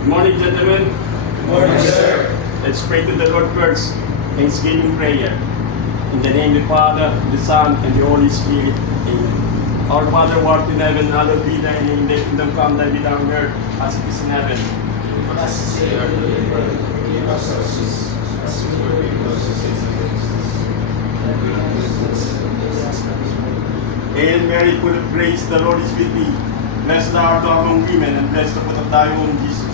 Good morning, gentlemen. Good morning, sir. Let's pray to the Lord first. Thanksgiving prayer. In the name of the Father, the Son, and the Holy Spirit. Amen. Our Father who art in heaven, hallowed be thy name. Thy kingdom come, thy will be done on earth as it is in heaven. Give us this day our daily bread. Forgive us our sins, as we forgive those who sin against us. And we not lead us into temptation. Hail Mary, full of grace, the Lord is with thee. Blessed art thou among women, and blessed the fruit of thy womb, Jesus.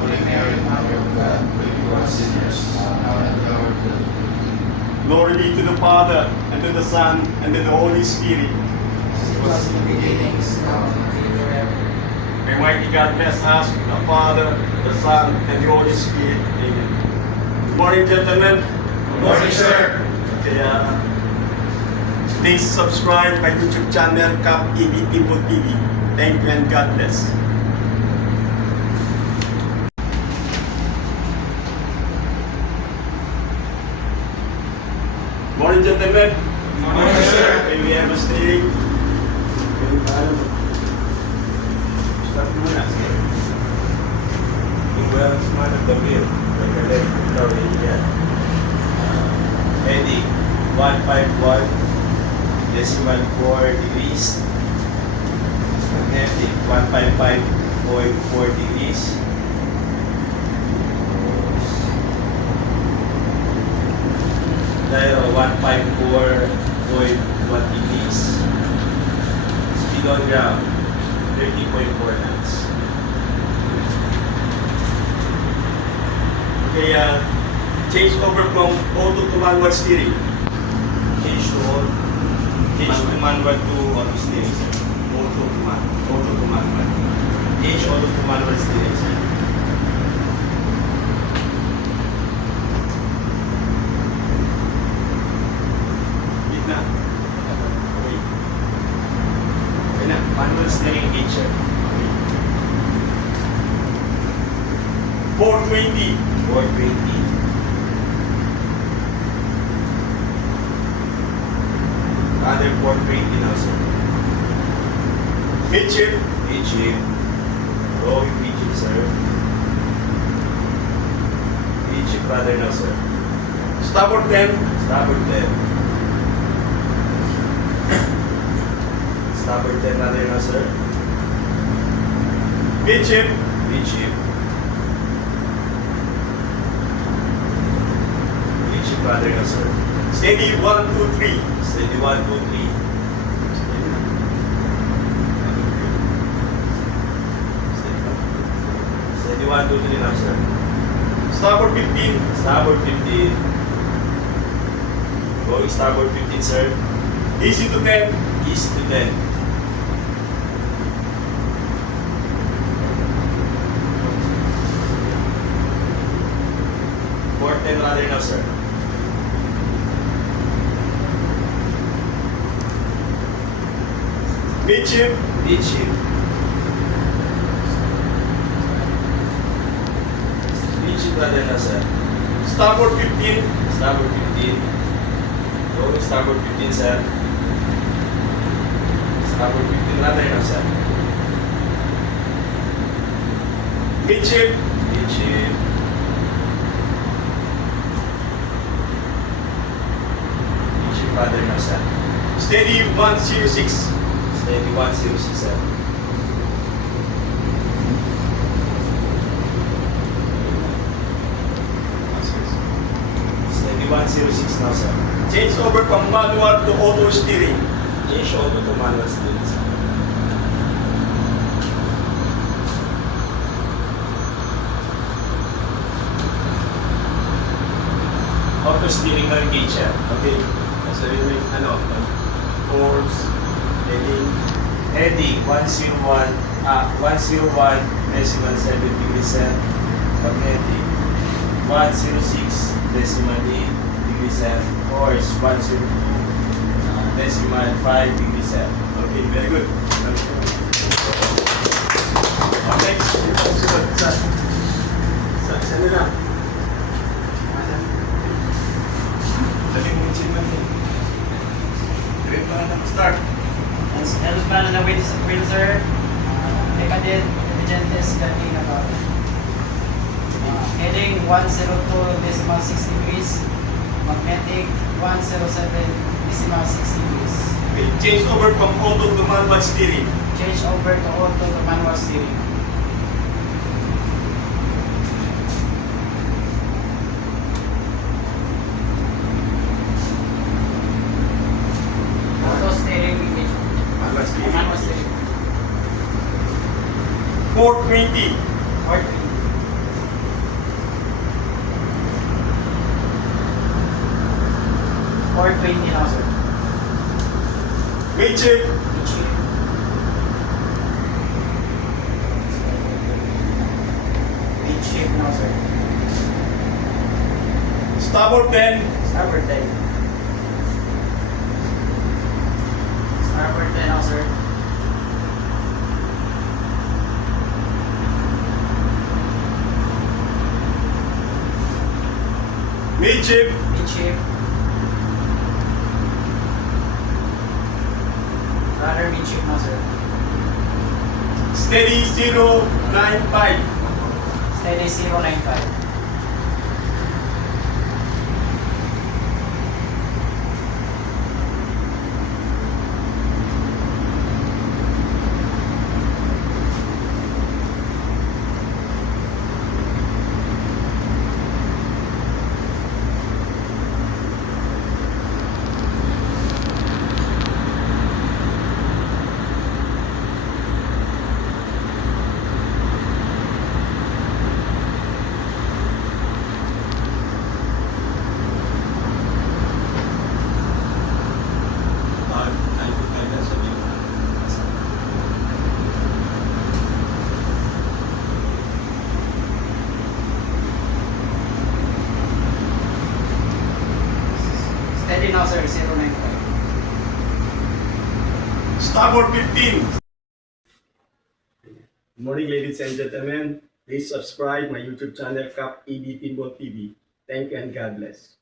Holy Mary, Mother of God, pray for us sinners, now and at the hour of death. Glory be to the Father, and to the Son, and to the Holy Spirit. As it was in the beginning, is now, and will be forever. May mighty God bless us, the Father, the Son, and the Holy Spirit. Amen. Good morning, gentlemen. Good morning, sir. Okay, please subscribe my YouTube channel, Cap EB People TV. Thank you and God bless. Morning, gentlemen. Good morning, sir. Okay, we have a stay. Start muna. Well, man of the wheel, recollect the Indian. Heading 151, decimal 4 degrees. Magnetic 155.4 degrees. Gyro 154.1 degrees. Speed on ground 30.4 knots. Okay, change over from auto to manual steering. Change to manual to auto steering, sir. Auto to manual. Change auto to manual steering, sir. Gitna. Okay. Okay na. Manual steering gauge, sir. 420. 420. Other 420 now, sir. Midship. Midship. Rowing midship, sir. Midship rudder now, sir. Starboard 10. Starboard 10. Starboard 10 rudder now, sir. Midship. Midship. Midship rudder now, sir. Steady 1, 2, 3. Steady 1, 2, 3. Steady 1, 2, 3 now, sir. Starboard 15. Starboard 15. Going starboard 15, sir. Easy to 10. East to 10. Port 10 rudder now, sir. Midship. Midship. Midship rudder now, sir. Starboard 15. Starboard 15. Going starboard 15, sir. Starboard 15 rudder now, sir. Midship. Midship. Midship rudder now, sir. Steady 106. Steady 106, sir. Steady 106 now, sir. Change over from manual to auto steering. Change auto to manual steering, sir. Auto steering na yung gauge, sir. Okay. So, yun, force, heading. Heading 101, 101.7 degrees, sir. Magnetic 106.8 degrees, sir. Force 102.5 degrees, sir. Okay, very good. Next, susunod sa ano na? Sabi mo yung chin natin. Direct na natin start. Hello, man, on the way to Windsor. May kadit, Vigentes, Cantina, Heading 102.6 degrees. Magnetic 107.6 degrees. Okay, change over from auto to manual steering. Change over to auto to manual steering. Auto steering engage. Manual steering. Manual steering. 420. Or 420 now, sir. Midship. Midship. Midship now, sir. Starboard 10. Starboard 10. Starboard 10 now, sir. Midship. Midship. Rudder midship now, sir. Steady 095. Steady 095. Steady now, sir. 095. Starboard 15. Good morning, ladies and gentlemen. Please subscribe my YouTube channel, Cap EB Pinball TV. Thank you and God bless.